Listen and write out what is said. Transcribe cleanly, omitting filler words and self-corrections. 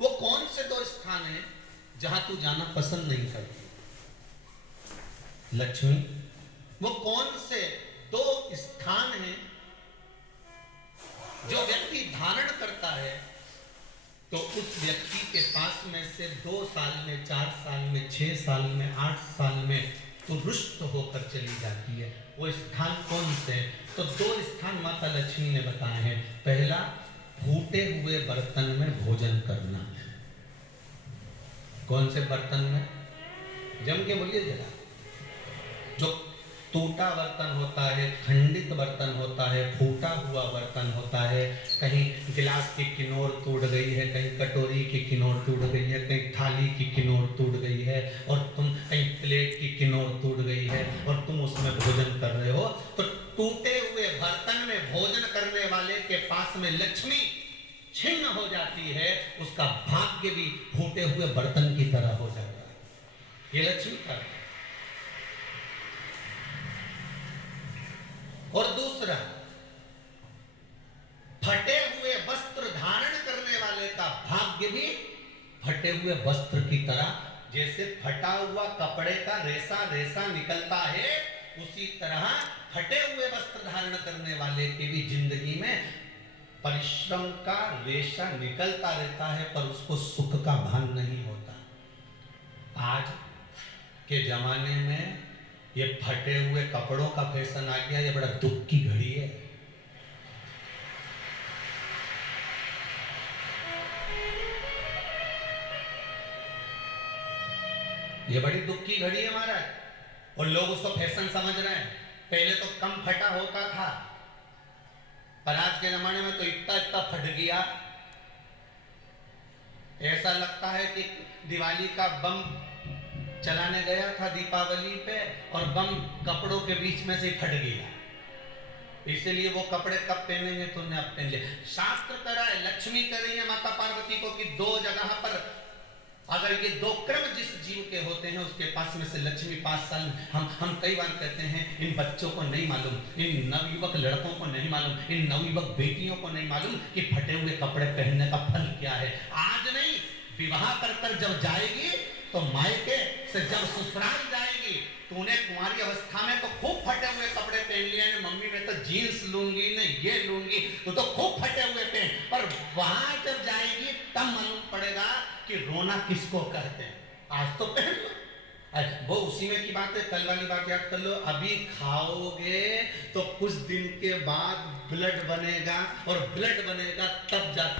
वो कौन से दो स्थान हैं जहां तू जाना पसंद नहीं करती? लक्ष्मी, वो कौन से दो स्थान हैं जो व्यक्ति धारण करता है तो उस व्यक्ति के पास में से 2 साल में, 4 साल में, 6 साल में, 8 साल में तो रुष्ट होकर चली जाती है? वो स्थान कौन से? तो 2 स्थान माता लक्ष्मी ने बताए हैं। पहला, फूटे हुए बर्तन में भोजन करना। कौन से बर्तन में? जम के बोलिए जरा। जो टूटा बर्तन होता है, खंडित बर्तन होता है, फूटा हुआ बर्तन होता है, कहीं गिलास की किनोर टूट गई है, कहीं कटोरी की किनोर टूट गई है, कहीं थाली की किनोर टूट गई है, और तुम कहीं प्लेट की किनोर टूट गई है और तुम उसमें भोजन कर रहे हो, तो टूटे हुए बर्तन में भोजन करने वाले के पास में लक्ष्मी छिन्न हो जाती है, उसका भाग्य भी फूटे हुए बर्तन की तरह हो जाता है। ये लक्ष्मी का। और दूसरा, फटे हुए वस्त्र धारण करने वाले का भाग्य भी फटे हुए वस्त्र की तरह, जैसे फटा हुआ कपड़े का रेसा रेसा निकलता है, उसी तरह फटे हुए वस्त्र धारण करने वाले की भी जिंदगी में परिश्रम का रेशा निकलता रहता है, पर उसको सुख का भान नहीं होता। आज के जमाने में ये फटे हुए कपड़ों का फैशन आ गया, ये बड़ा दुख की घड़ी है। ये बड़ी दुख की घड़ी है महाराज, और लोग उसको फैशन समझ रहे हैं। पहले तो कम फटा होता था, पर आज के जमाने में तो इतना इतना फट गया, ऐसा लगता है कि दिवाली का बम चलाने गया था दीपावली पे और बम कपड़ों के बीच में से फट गया। इसलिए वो कपड़े कब पहनेंगे? तुमने अब पहन लिया। शास्त्र कह रहा है, लक्ष्मी कह रही है माता पार्वती को कि 2 जगह पर अगर ये 2 क्रम जिस जीव के होते हैं उसके पास में से लक्ष्मी 5 साल में, हम कई बार कहते हैं इन बच्चों को नहीं मालूम, इन नवयुवक लड़कों को नहीं मालूम, इन नवयुवक बेटियों को नहीं मालूम कि फटे हुए कपड़े पहनने का फल क्या है। आज नहीं, विवाह कर जब जाएगी तो मायके से जब ससुराल जाएगी, तूने कुंवारी अवस्था में तो खूब फटे हुए कपड़े पहन लिए, मम्मी मैं तो जीन्स लूंगी, न ये लूंगी, तो खूब फटे हुए पहन, पर वहां जब जाएगी तब मालूम पड़ेगा कि रोना किसको कहते हैं। आज तो पहन लो, वो उसी में की बात है। कल वाली बात याद कर लो, अभी खाओगे तो कुछ दिन के बाद ब्लड बनेगा, और ब्लड बनेगा तब जाके